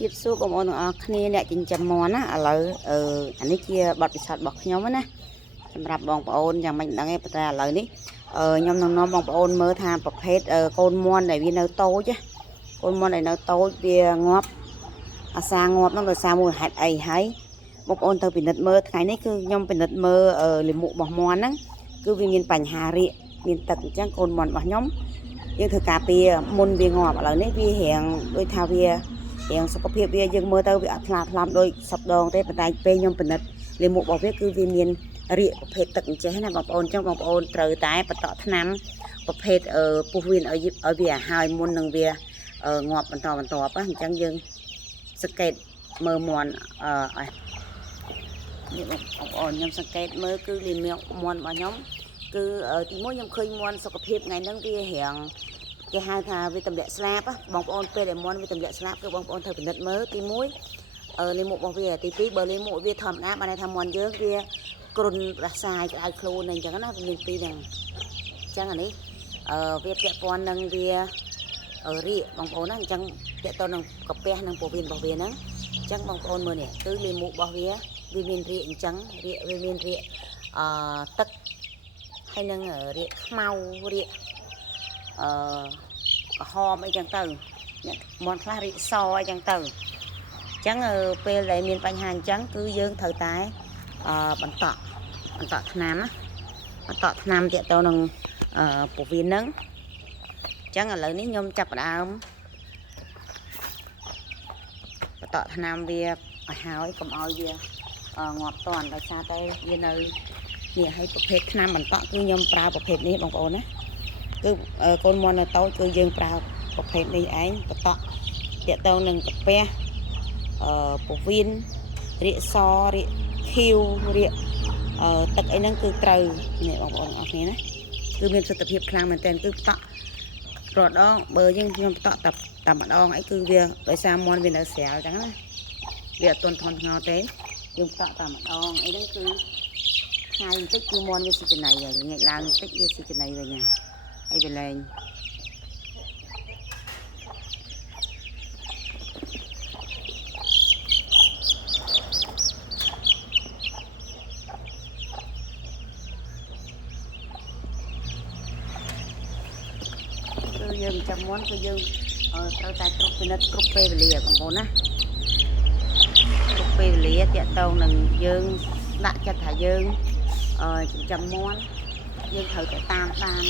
Tiếp xúc của mọi người kia nè chính chấm món á lời anh ấy chia bật bị sạt bọc nhóm á sำหรับบองប្អូនយ៉ាងមិនដឹងទេប៉ុន្តែឥឡូវនេះខ្ញុំនឹងនាំបងប្អូនមើលថាប្រភេទកូនមាន់ដែលវានៅតូចកូនមាន់ដែលនៅតូចវាងាប់អាសាងាប់ហ្នឹងដោយសារមួយហេតុអីហើយបងប្អូនទៅពិនិត្យមើលថ្ងៃនេះគឺខ្ញុំពិនិត្យមើលលាមករបស់មាន់ហ្នឹងគឺវាមានបញ្ហារាកមានទឹកអញ្ចឹងកូនមាន់របស់ខ្ញុំយើងធ្វើការពារមុនវាងាប់ឥឡូវនេះវារៀងដូចថាវារៀងសុខភាពវាយើងមើលទៅវាអត់ថ្លាថ្លាមដូចសពដងទេប៉ុន្តែពេលខ្ញុំពិនិត្យលាមករបស់វាគឺវាមានរាកប្រភេទទឹកអញ្ចេះណាបងប្អូនអញ្ចឹងបងប្អូនត្រូវតែបន្តថ្នាំប្រភេទពុះវៀនឲ្យវាហើយមុននឹងវាងាប់បន្តអញ្ចឹងយើងសង្កេតមើលមាន់នេះបងប្អូនខ្ញុំសង្កេតមើលគឺលាមកមាន់របស់ខ្ញុំគឺទីមួយខ្ញុំឃើញមាន់សុខភាពថ្ងៃហ្នឹងវារៀងគេហៅថាវាទម្លាក់ស្លាប់បងប្អូនពេលដែលមាន់វាទម្លាក់ស្លាប់គឺបងប្អូនត្រូវពិនិត្យមើលទីមួយលាមករបស់វាទីពីរបើលាមកវាធម្មតាបានន័យថាមាន់យើងវាគ្រុនប្រសាយក្តៅខ្លួនអញ្ចឹងណាវាមានពីរហ្នឹងអញ្ចឹងអានេះវាពាក់ព័ន្ធនឹងវារាកបងប្អូនណាអញ្ចឹងពាក់ទៅនឹងកាពះនិងពោះវៀនរបស់វាហ្នឹងអញ្ចឹងបងប្អូនមើលនេះគឺលាមករបស់វាមានរាកអញ្ចឹងរាកវាមានរាកទឹកហើយនឹងរាកខ្មៅរាកក្រហមអីចឹងទៅអ្នកមាន់ខ្លះរាកសអីចឹងទៅអញ្ចឹងពេលដែលមានបញ្ហាអញ្ចឹងគឺយើងត្រូវតែបន្តថ្នាំទាក់ទងនឹងពោះវៀនហ្នឹងអញ្ចឹងឥឡូវនេះខ្ញុំចាប់ផ្ដើមបន្តថ្នាំវាឲ្យហើយកុំឲ្យវាងាប់តាន់ដោយសារតែវានៅនេះឲ្យប្រភេទថ្នាំបន្តគឺខ្ញុំប្រើប្រភេទនេះបងប្អូនណាគឺកូនមាន់នៅតូចគឺយើងប្រើប្រភេទនេះឯងបន្តតាក់ទងនឹងកាពះពោះវៀនរាកសរាកខៀវរាកទឹកអីហ្នឹងគឺត្រូវនេះបងប្អូនអរគ្នាណាគឺមានប្រសិទ្ធភាពខ្លាំងមែនទែនគឺបន្តរដងបើយើងខ្ញុំបន្តតែម្ដងអីគឺវាដោយសារមាន់វានៅស្រាលអញ្ចឹងណាវាអត់ទាន់ធ្ងន់ធ្ងរទេយើងបន្តតែម្ដងអីហ្នឹងគឺថ្ងៃបន្តិចគឺមាន់វាស៊ីចំណីហើយងាកឡើងបន្តិចវាស៊ីចំណីវិញហើយវាលែងយើងចាំមាន់គឺយើងត្រូវតែគ្រប់ពិនិត្យគ្រប់ពេលវេលាបងប្អូនណាគ្រប់ពេលវេលាតាក់ទងនឹងយើងដាក់ចិត្តថាយើងចិញ្ចឹមមាន់យើងត្រូវតែតាមដាន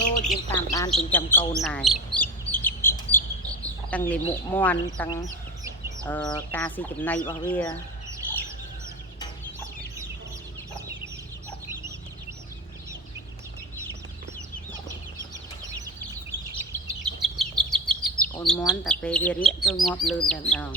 ដូចយើងតាមដានចិញ្ចឹមកូនដែរទាំងលាមកមាន់ទាំងការស៊ីចំណីរបស់វាកូនមាន់តែពេលវារាកគឺងាប់លឿនតែម្ដង